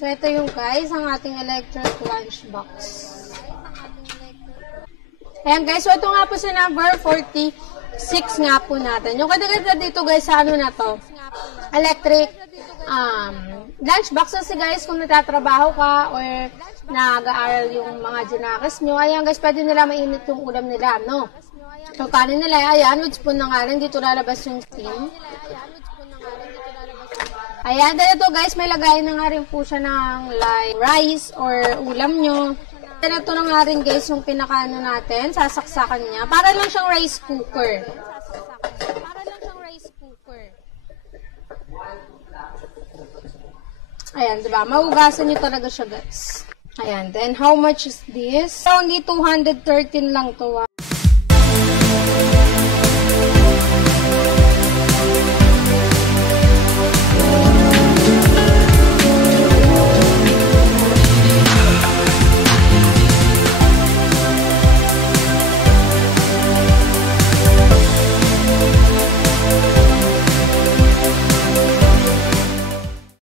So, ito yung guys, ang ating electric lunchbox. Ayan guys, so ito nga po sa number 46 nga po natin. Yung kadagdag dito guys, sa ano na to? Electric lunchbox kasi guys, kung natatrabaho ka or nag-aaral yung mga junakis nyo, ayan guys, pwede nila mainit yung ulam nila, no? So, kanin nila, ayan, with spoon na nga rin, dito lalabas yung steam. Ayan, then ito guys, may lagayan na nga rin po siya ng like rice or ulam nyo. Then ito na nga rin guys, yung pinakaano natin, sasaksakan niya. Para lang siyang rice cooker. Ayan, diba? Mahugasan nyo talaga siya guys. Ayan, then how much is this? So, only 213 lang to.